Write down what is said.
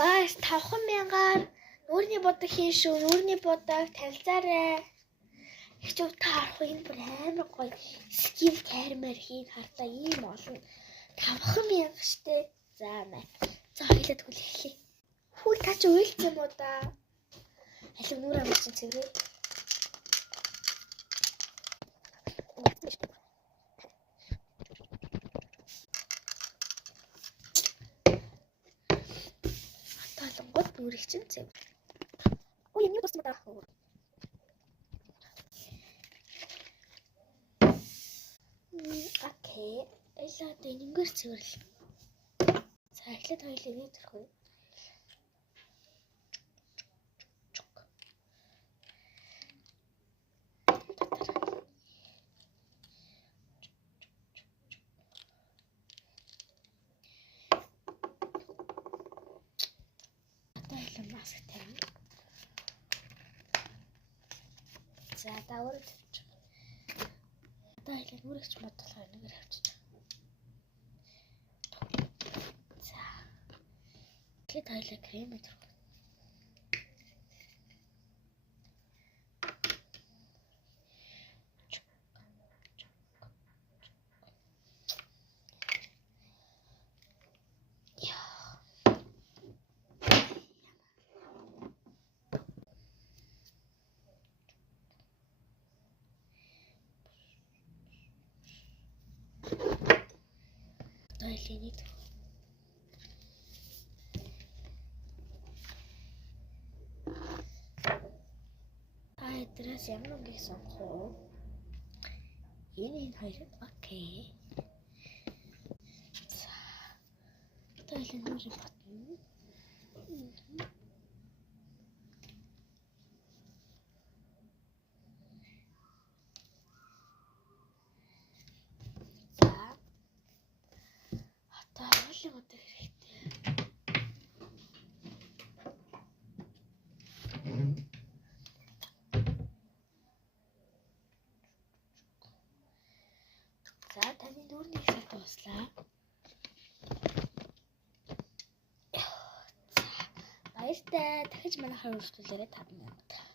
Guys, 5,000-аар нүүрний бодог хийн шүү. Нүүрний бодог танилцаарай. Хичүүл та харах энэ бүр амар гоё. Скин камер хийн хартаа ийм олон 5,000 штэ. За маа. За хоёлаа тэгвэл эхлэе. Хүү та чи уйлц юм уу да? Алив нүүр амарсан цэврээ. Аталангууд нүрийг чинь цэв. Ой юм юу болсон ба да? Окей. Элаа дэнгээр цэвэрлээ. За эхлээд хоёлыг нэг төрхөө. Маск тавь. За даавар тавьчих. Одоо хэлээ нүрэгч бодлоо нэгээр авчиж. За. Тэгэд хоёлаа крем өдрөх. Тойлинит. Айдрас ямар нэг сонгох. Энэ хоёр окей. За. Тойлин нүрийг батна. Олон өдөр хэрэгтэй. За таны нүрний хэсэг дуслаа. За баяртай. Дахиж манайхаар үргэлжлүүлээрэй 5,000.